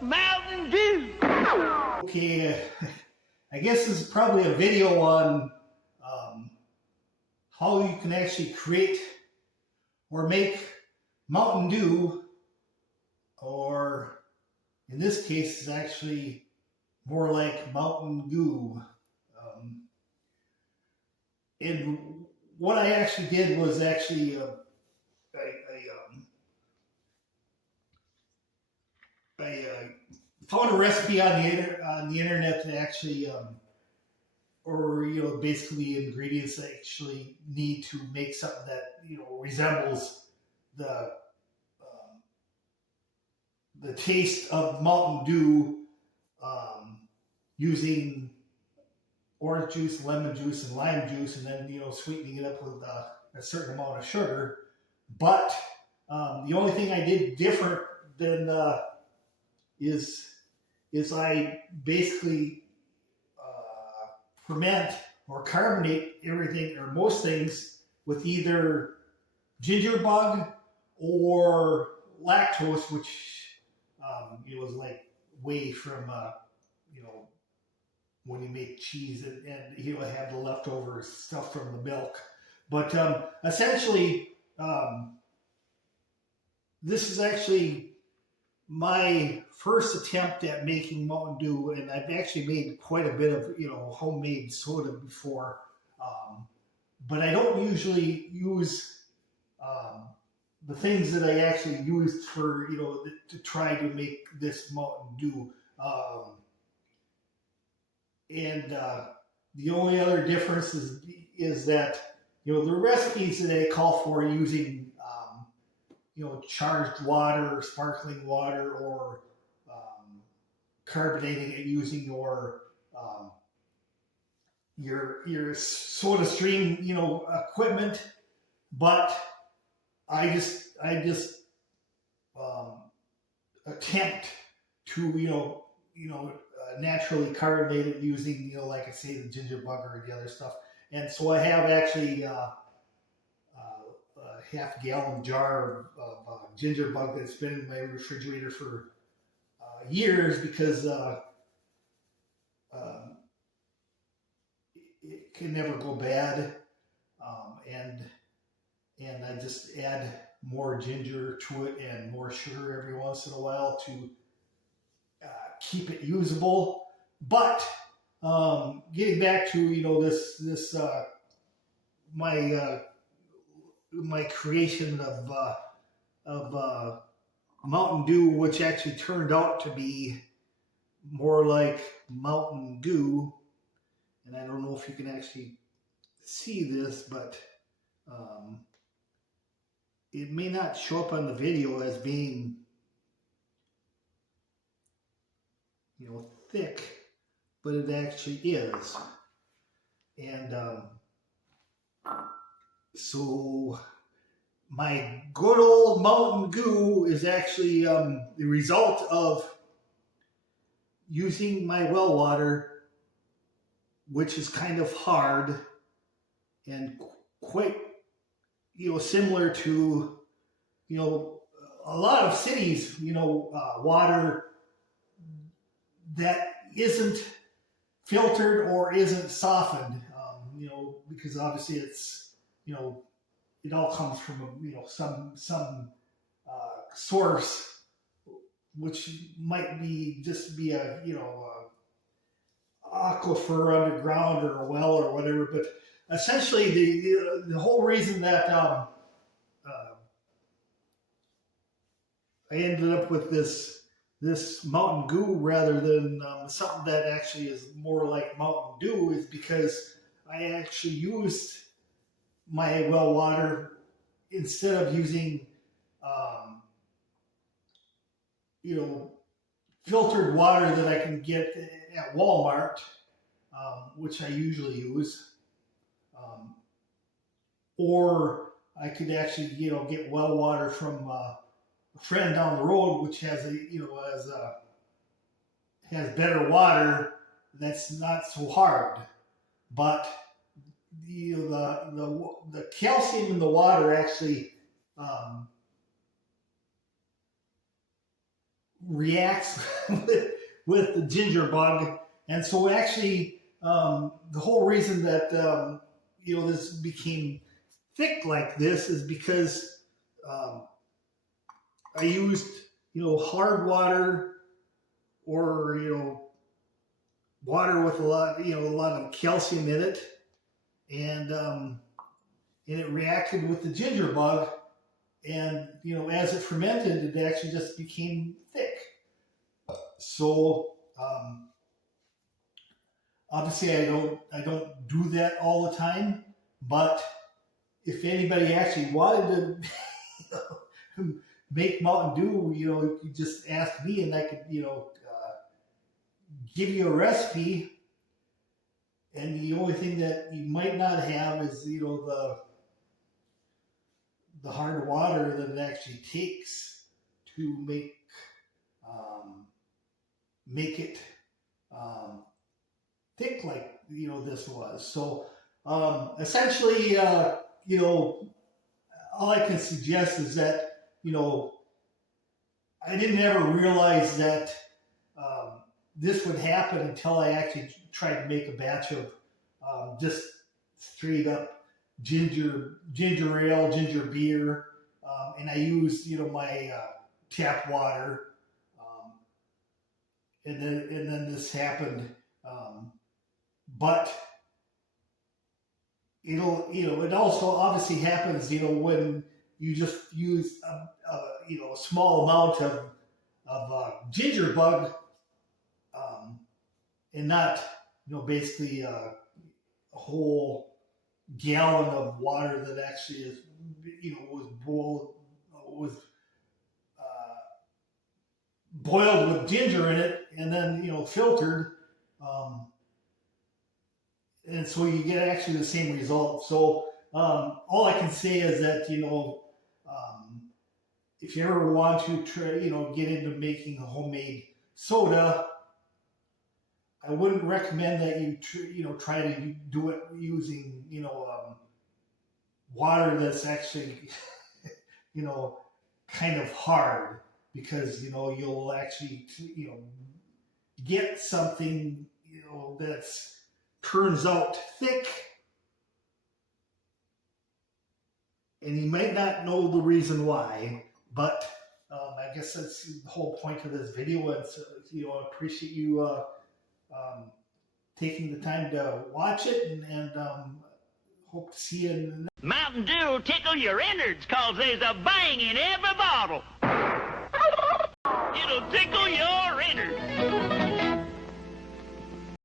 Mountain Goo. Okay, I guess this is probably a video on how you can actually create or make Mountain Dew, or in this case, it's actually more like Mountain Goo. And what I actually did was actually I found a recipe on the internet to actually, or basically ingredients that actually need to make something that resembles the the taste of Mountain Dew, using orange juice, lemon juice, and lime juice, and then sweetening it up with a certain amount of sugar. But the only thing I did different than is I basically ferment or carbonate everything or most things with either ginger bug or lactose, which it was like whey from when you make cheese, and have the leftover stuff from the milk. But essentially, this is actually my first attempt at making Mountain Dew, and I've actually made quite a bit of homemade soda before, but I don't usually use the things that I actually used for to try to make this Mountain Dew, and the only other difference is that the recipes that I call for using charged water, sparkling water, or carbonating it using your soda stream equipment. But I just attempt to naturally carbonate it using like I say, the ginger bug or the other stuff. And so I have actually half-gallon jar of ginger bug that's been in my refrigerator for years, because it can never go bad, and I just add more ginger to it and more sugar every once in a while to keep it usable. But getting back to this my creation of Mountain Dew, which actually turned out to be more like Mountain Goo. And I don't know if you can actually see this, but it may not show up on the video as being thick, but it actually is. And so my good old Mountain Goo is actually the result of using my well water, which is kind of hard and quite similar to a lot of cities water that isn't filtered or isn't softened, because obviously it's it all comes from some source, which might be a aquifer underground or a well or whatever. But essentially, the whole reason that I ended up with this Mountain Goo rather than something that actually is more like Mountain Dew is because I actually used my well water instead of using filtered water that I can get at Walmart, which I usually use, or I could actually get well water from a friend down the road, which has has better water that's not so hard. But the calcium in the water actually reacts with the ginger bug. And so actually, the whole reason that, this became thick like this is because I used, hard water or, water with a lot of calcium in it. And it reacted with the ginger bug. And, as it fermented, it actually just became thick. So, obviously I don't do that all the time, but if anybody actually wanted to make Mountain Dew, you could just ask me and I could, give you a recipe. And the only thing that you might not have is, the hard water that it actually takes to make it thick like this was. So essentially, all I can suggest is that I didn't ever realize that this would happen until I actually tried to make a batch of just straight up ginger ale, ginger beer, and I used my tap water, and then this happened. But it also obviously happens when you just use a small amount of ginger bug, and not basically a whole gallon of water that actually is was boiled with ginger in it and then filtered, and so you get actually the same result. So all I can say is that if you ever want to try get into making a homemade soda, I wouldn't recommend that you try to do it using water that's actually kind of hard, because you'll actually get something that's turns out thick, and you might not know the reason why. But I guess that's the whole point of this video, and so, I appreciate you taking the time to watch it, and hope to see you in the next. Mountain Dew tickle your innards, 'cause there's a bang in every bottle.